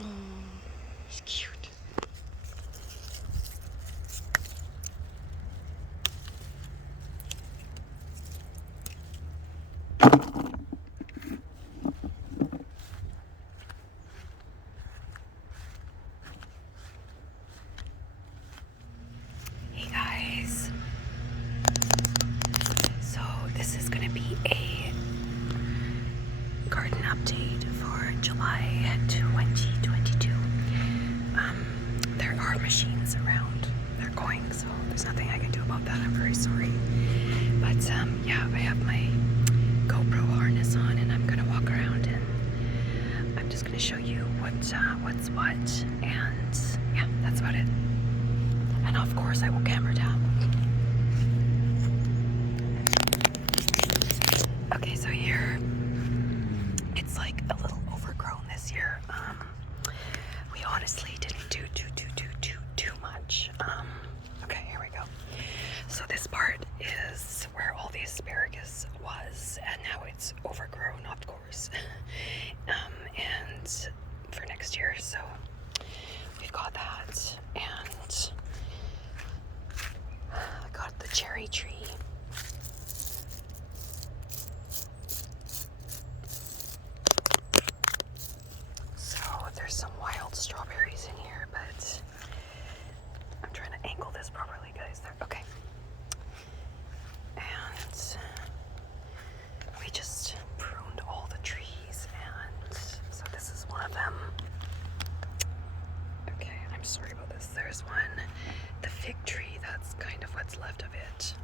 Oh, he's cute. Hey guys. So this is gonna be a garden update for July 2022. There are machines around. They're going, so there's nothing I can do about that. I'm very sorry. But yeah, I have my GoPro harness on and I'm gonna walk around and I'm just gonna show you what's what, and yeah, that's about it. And of course I will camera tap. Okay, so here it's like a little overgrown this year. We honestly didn't do too much. Okay, here we go. So this part is where all the asparagus was, and now it's overgrown, of course. And for next year, so we've got that, and I got the cherry tree. So there's some wild strawberries in here, but I'm trying to angle this properly, guys. There, okay. And we just pruned all the trees, and so this is one of them. Okay, I'm sorry about this. There's one, the fig tree, that's kind of what's left of it,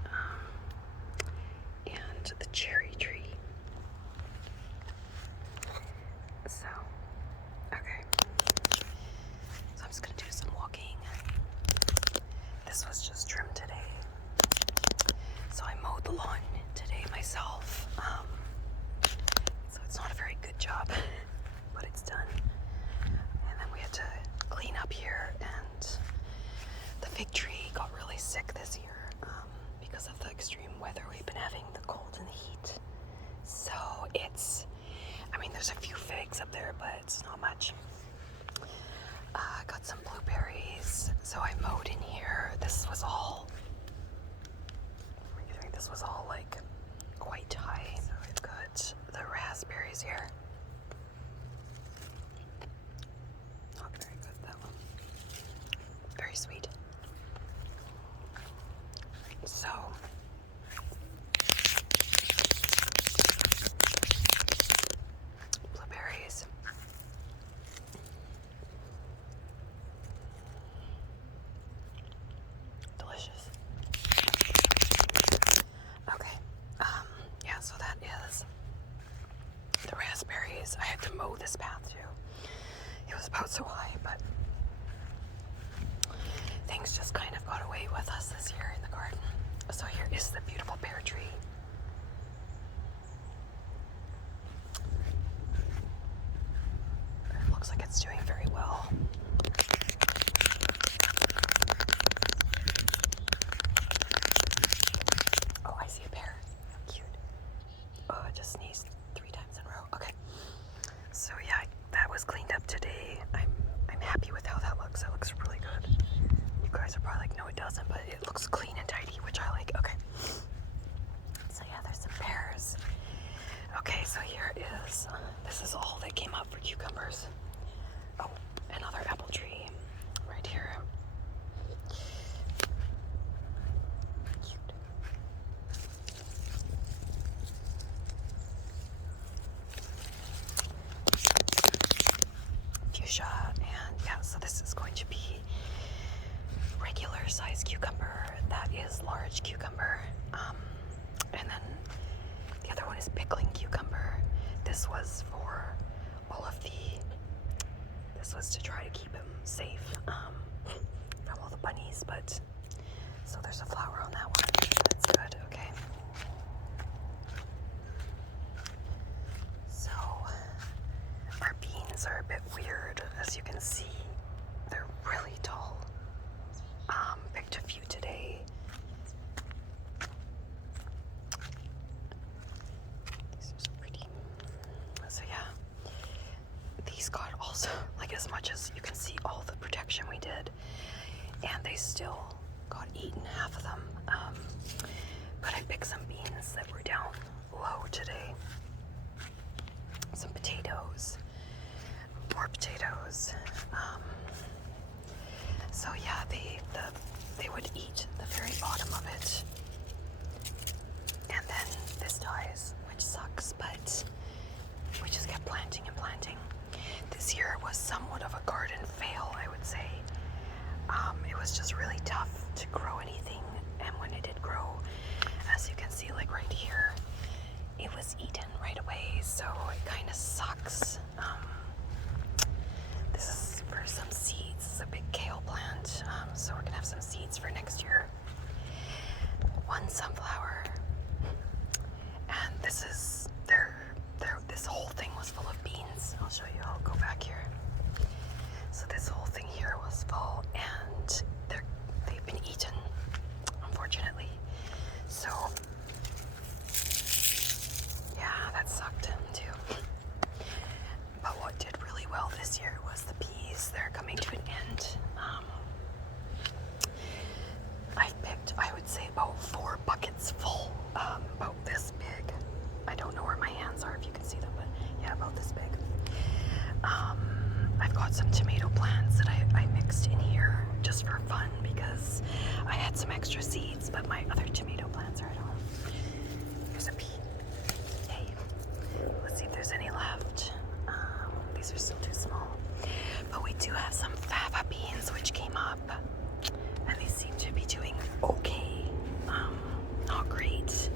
and the cherry tree. So, okay. So I'm just gonna do some walking. This was just trimmed today. So I mowed the lawn today myself. So it's not a very good job, but it's done. And then we had to clean up here, and the fig tree got really sick this year because of the extreme weather we've been having, the cold and the heat. So there's a few figs up there, but it's not much. I got some blueberries, so I mowed in here. This was all like quite high. So we've got the raspberries here. Not very good, that one. Very sweet. So blueberries. Delicious. Okay. Yeah, so that is the raspberries. I had to mow this path too. It was about so high, but things just kind of got away with us this year in the garden. So here is the beautiful pear tree. It looks like it's doing very well. Oh, I see a pear. Cute. Oh, I just sneezed 3 times in a row. Okay. So yeah, that was cleaned up today. I'm happy with how that looks. That looks really good. You guys are probably like, no, it doesn't, but it looks clean and tidy, which I like. Okay. So yeah, there's some pears. Okay, so here is, this is all that came up for cucumbers. Oh, another apple tree right here. Cute. Fuchsia, and yeah, so this is going to be regular size cucumber. That is large cucumber. And then the other one is pickling cucumber. This was for all of this was to try to keep him safe from all the bunnies, but so there's a flower on that one. That's good, okay. So our beans are a bit weird, as you can see. They're really tall. Picked a few today. These are so pretty. So yeah, these got also like a as much as you can see all the protection we did, and they still got eaten, half of them. But I picked some beans that were down low today, some potatoes, more potatoes. So yeah, they would eat the very bottom of it, and then this dies, which sucks, but we just kept planting and planting. This year was somewhat of a garden fail, I would say. It was just really tough to grow anything, and when it did grow, as you can see, like right here, it was eaten right away, so it kind of sucks. This is for some seeds. This is a big kale plant, so we're gonna have some seeds for next year. One sunflower, and this is this whole thing was full of beans. I'll show you. I'll go back here. So this whole thing here was full, and they've been eaten, unfortunately. So yeah, that sucked too. But what did really well this year was the peas. They're coming to an end. I've picked, I would say, about 4 buckets full, about this big. I don't know where my hands are, if you can see them, but yeah, about this big. I've got some tomato plants that I mixed in here just for fun because I had some extra seeds, but my other tomato plants are at home. Here's a pea. Hey, let's see if there's any left. These are still too small. But we do have some fava beans which came up, and they seem to be doing okay. Not great.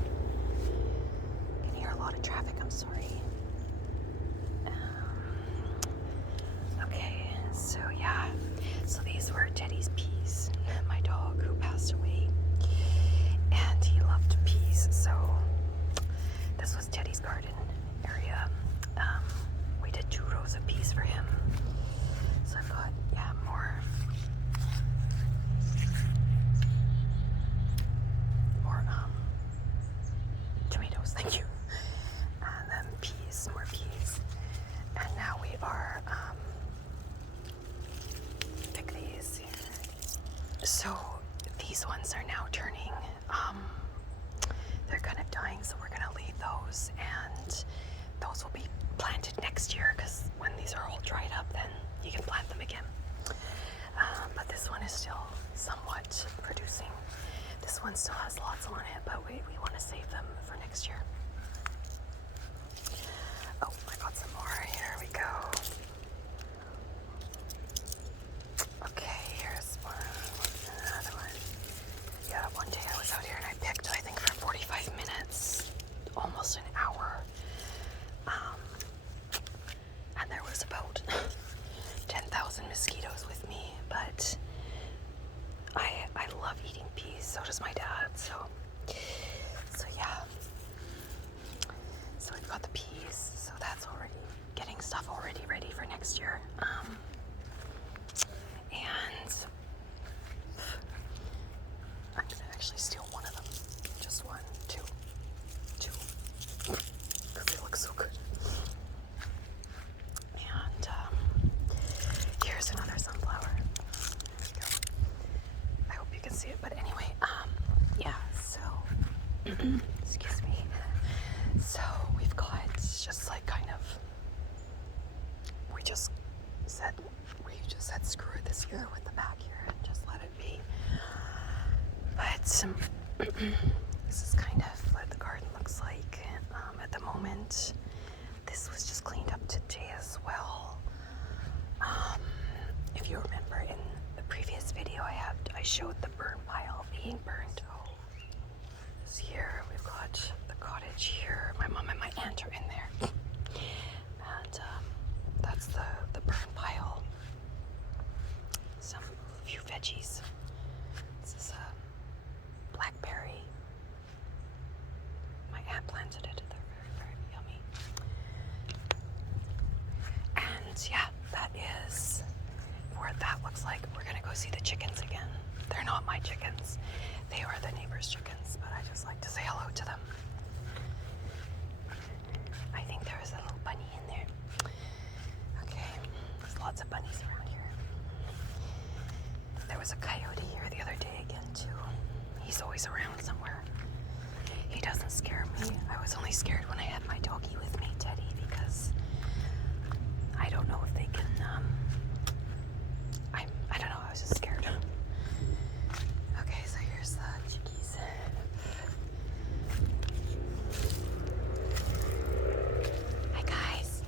You can hear a lot of traffic, I'm sorry. Okay, so yeah. So these were Teddy's peas, my dog who passed away. And he loved peas, so this was Teddy's garden area. We did 2 rows of peas for him. So I've got, yeah, more tomatoes, thank you. And then peas, more peas. And now we are, pick these. So these ones are now turning, they're kind of dying, so we're gonna leave those, and those will be planted next year, because when these are all dried up, then you can plant them again. But this one is still somewhat producing. This one still has lots on it, but we want to save them for next year. Oh, I got some more. Here we go. Okay, here's one. Another one. Yeah, one day I was out here and I picked, I think, for 45 minutes, almost an hour. And there was about 10,000 mosquitoes with me, but I love eating peas, so does my dad, so yeah. So we've got the peas, so that's already getting stuff already ready for next year. And I'm gonna actually steal one of them. Just one, two, because they look so good. And here's another sunflower. There we go. I hope you can see it, but anyway, yeah, so, excuse me. So we've got just like kind of, we just said screw it this year with the back here and just let it be. But this is kind of what the garden looks like at the moment. This was just cleaned up today as well. If you remember in the previous video, I showed the burn pile being burned. Oh, this here we've got the cottage here. My mom and my aunt are in there, and that's the burn pile. A few veggies. This is a blackberry. My aunt planted it. They're very, very yummy. And yeah, that is what that looks like. We're gonna go see the chickens again. They're not my chickens. They are the neighbor's chickens, but I just like to say hello to them. I think there was a little bunny in there. Okay, there's lots of bunnies was a coyote here the other day again too. He's always around somewhere. He doesn't scare me. I was only scared when I had my doggy with me, Teddy, because I don't know if they can, I don't know, I was just scared. Okay, so here's the chickies. Hi guys.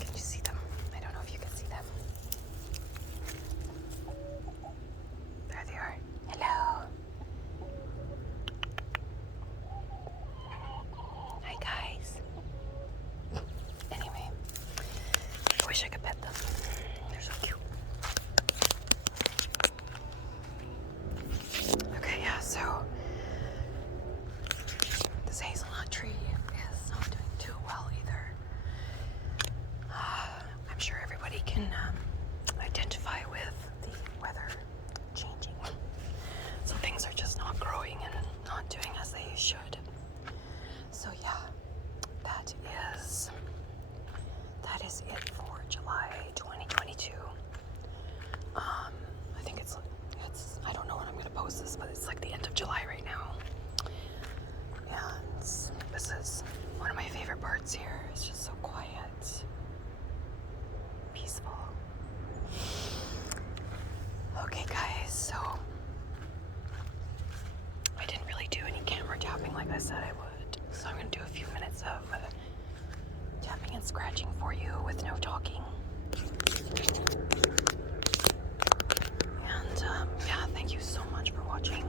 Can you see them? I don't know if you can see them. There they are. Hello. Hi guys. Anyway, I wish I could pet them. They're so cute. Okay, yeah, so this hazelnut tree is not doing too well either. I'm sure everybody can identify with the weather changing. So things are just not growing and not doing as they should. So yeah, that is it for July 2022. I think it's I don't know when I'm gonna post this, but it's like the end of July right now. And this is one of my favorite parts here. It's just so quiet, peaceful. Okay guys, so I didn't really do any camera tapping like I said I would. So I'm gonna do a few minutes of tapping and scratching for you with no talking. And yeah, thank you so much for watching.